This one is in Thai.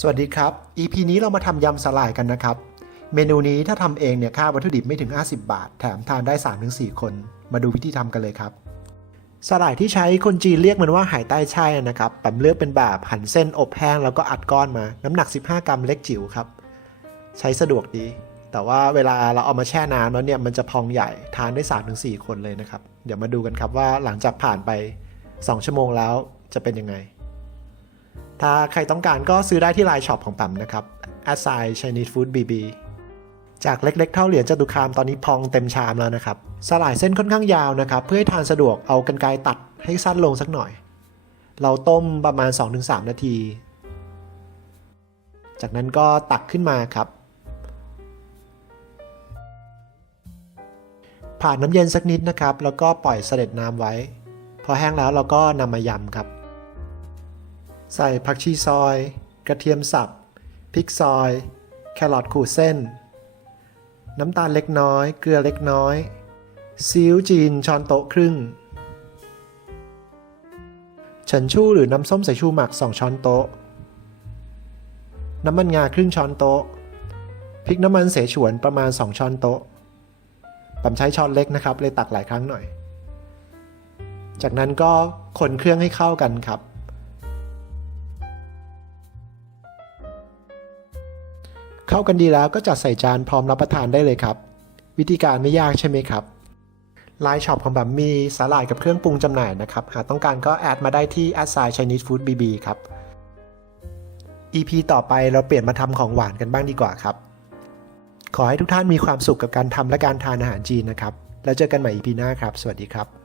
สวัสดีครับ EP นี้เรามาทำยำสลายกันนะครับ เมนูนี้ถ้าทำเองเนี่ยค่าวัตถุดิบไม่ถึง 50 บาท แถมทานได้ 3-4 คน มาดูวิธีทำกันเลยครับ สลายที่ใช้คนจีนเรียกมันว่าหายใต้ไช่นะครับแปมเลือกเป็นแบบหั่นเส้นอบแห้งแล้วก็อัดก้อนมา น้ำหนัก 15 กรัมเล็กจิ๋วครับ ใช้สะดวกดี แต่ว่าเวลาเราเอามาแช่น้ำแล้วเนี่ยมันจะพองใหญ่ทานได้ 3-4 คนเลยนะครับ เดี๋ยวมาดูกันครับว่าหลังจากผ่านไป 2 ชั่วโมงแล้วจะเป็นยังไง ถ้าใครต้องการก็ซื้อได้ที่ไลน์ช็อปของปั๊มนะครับ a s i Chinese Food BB จากเล็กๆ เท่าเหรียญจตุคามตอนนี้พองเต็มชามแล้วนะครับ สลายเส้นค่อนข้างยาวนะครับ เพื่อให้ทานสะดวกเอากันไกรตัดให้สั้นลงสักหน่อย เราต้มประมาณ 2-3 นาที จากนั้นก็ตักขึ้นมาครับ ผ่านน้ำเย็นสักนิดนะครับ แล้วก็ปล่อยเสด็จน้ำไว้ พอแห้งแล้วเราก็นำมายำครับ ใส่ผักชีซอย กระเทียมสับ พริกซอย แครอทขูดเส้น น้ำตาลเล็กน้อย เกลือเล็กน้อยซีอิ๊วจีนช้อนโต๊ะครึ่งฉินชู่หรือน้ำส้มสายชูหมัก 2 ช้อนโต๊ะ น้ำมันงาครึ่งช้อนโต๊ะ พริกน้ำมันเสฉวนประมาณ 2 ช้อนโต๊ะผมใช้ช้อนเล็กนะครับ เลยตักหลายครั้งหน่อย จากนั้นก็คนเครื่องให้เข้ากันครับ เข้ากันดีแล้วก็จัดใส่จานพร้อมรับประทานได้เลยครับ วิธีการไม่ยากใช่ไหมครับไลน์ช็อปของแบบมีสาหร่ายกับเครื่องปรุงจำหน่ายนะครับ หากต้องการก็แอดมาได้ที่ a s i Chinese Food BB ครับ EP ต่อไปเราเปลี่ยนมาทำของหวานกันบ้างดีกว่าครับ ขอให้ทุกท่านมีความสุขกับการทำและการทานอาหารจีนนะครับ แล้วเจอกันใหม่ EP หน้าครับ สวัสดีครับ